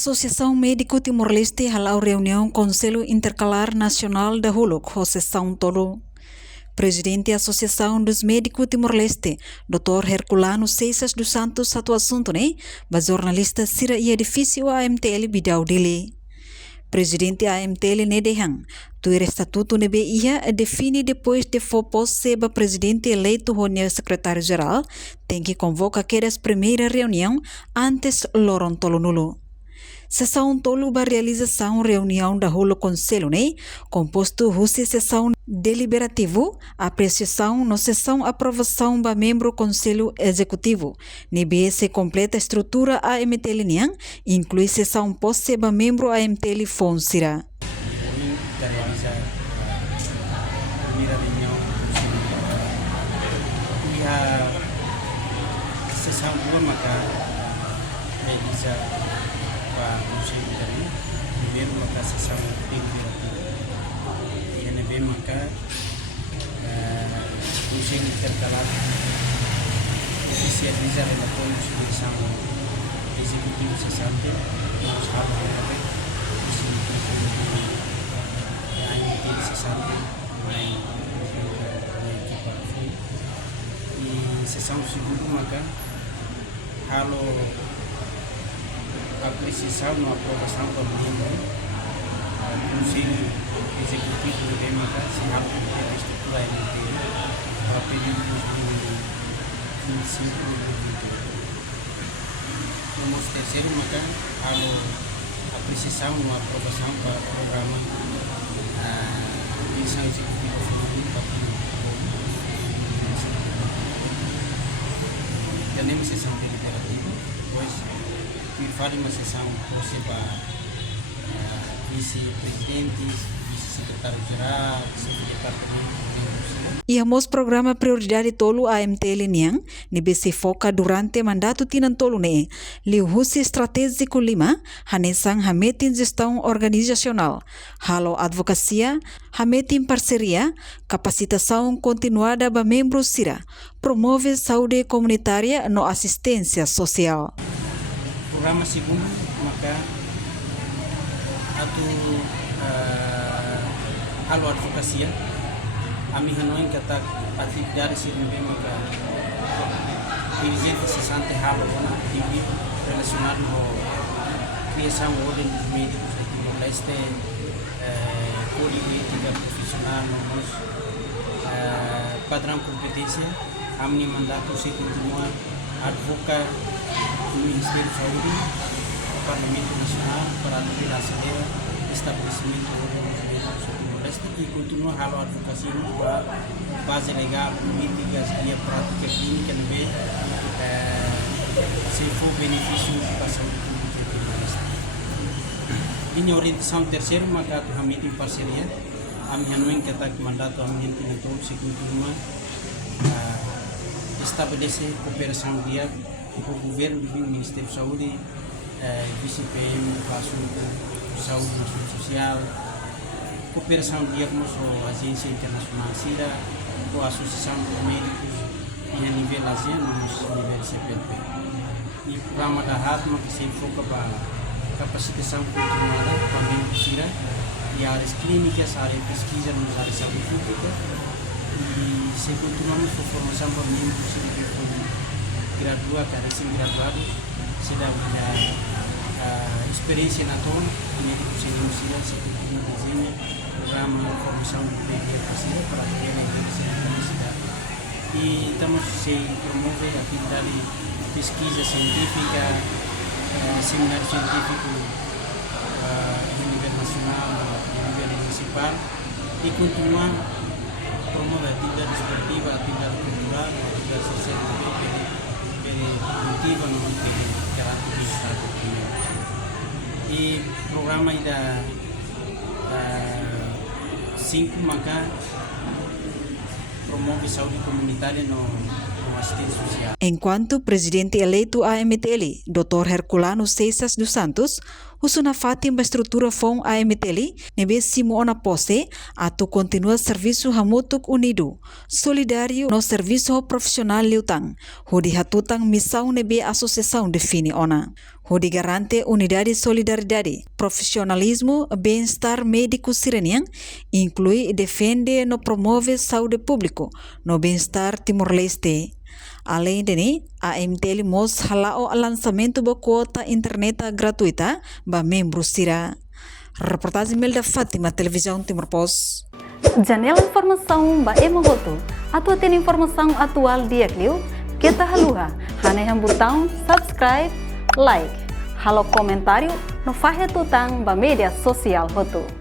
Associação Médico Timor-Leste halau reunião Conselho Intercalar Nacional da Huluk, José São Tolo. Presidente da Associação dos Médicos Timor-Leste, Dr. Herculano Ceisas dos Santos, satu assunto né, ba jornalista sira ia difícil AMTL bidau dele. Presidente AMTL Nedehang, tuir estatuto nebe ia define depois de fopos seba presidente eleito honia secretário-geral, tem que convocar aquelas primeira reunião antes loron tolo nulo. Sessão tolo ba realização reunião da Holo Conselho, né? Composto russe sessão deliberativo, apreciação no sessão aprovação ba membro Conselho Executivo. Nebe se completa estrutura AMTL niang, inclui sessão posse ba membro AMTL Fonsira. Sessão dua maka realiza para Conselho dari primeiro maka sessão deliberativa e nebe maka Conselho Intercalar oficializa relatórios de sessão executivo cessante nos harus AMTL cessante e sessão segunda maka halo apreciação na aprovação do membro Conselho Executivo de Democracia se aplica a estrutura AMTL para o período de 2025 e 2022. No terceiro maka halo apreciação na aprovação para o programa Direção Executiva Feminina temos sessão deliberativa, depois que fale uma sessão para vice-presidentes, vice-secretário-geral, secretário-departamento. Iamos programa prioridade tolu AMTL niang, nebe se foca durante mandato tinan tolu ne, liu husi estratégico 5, hanesang hametin gestão organizacional, halo advocacia, hametin parceria, capacitação continuada ba membros sira, promove saúde comunitária no assistência social. Programa segundo, maka atu halo advocacia, ami hanoin kata atividade sirne maka dirigente sessante halo na TV relacionado com criação de ordem dos médicos aqui no leste, código ética profissional, padrão competência, a minha mandato se continua advocar no Ministério da Saúde, o Parlamento Nacional para a acelera estabelecimento de ordem dos médicos aqui no leste e continua a advocacia para base legal, políticas e a prática clínica no meio se for benefício para a saúde pública aqui no leste. Minha orientação terceiro, mandato realmente em parceria, a minha não enqueta que mandato realmente em todo se continua estabelecer cooperação diária com o governo do Ministério da Saúde, vice-PM, saúde e social, cooperação diária com a Agência Internacional CIRA, com a Associação dos Médicos e a nível ASEAN, no nível CPLP. E o programa da RATMA que se foca para capacitação continuada para membros CIRA e áreas clínicas, área de pesquisa nas áreas de saúde pública. E se continuamos com formação para membros que foram graduados, recém-graduados, se dá a experiência na tona, e médicos sem universidade, se continua desenho, programa de formação de PhD para ter a universidade. E estamos se promover a atividade de pesquisa científica, seminário científico a nível nacional, a nível municipal, e continuar promover a atividade esportiva, a atividade cultural, a atividade social produtiva no caráter do Estado. E o programa da 5 maka promove saúde comunitária no assistência social. Enquanto presidente eleito AMTL, Dr. Herculano Ceisas dos Santos, Usuna fatim ba estrutura fong AMTL, nebe simo ona pose, atu continua serviço hamutuk unido, solidário no serviço profissional liutang, hudi hatutang missão nebe associação define ona. Hudi garante unidade solidariedade, profissionalismo, bem-estar médico sirenian, inclui e defende no promove saúde público, no bem-estar Timor-Leste. Além de a AMTL mos halao lançamento da quota internet gratuita ba membros sira. Reportagem Melda Fátima, Televisão Timor Post. Janela informação ba emogoto. Atua tem informação atual dia clio. Kita haluha. Haneham botão subscribe, like. Halo comentário no fahe tutang ba media sosial hotu.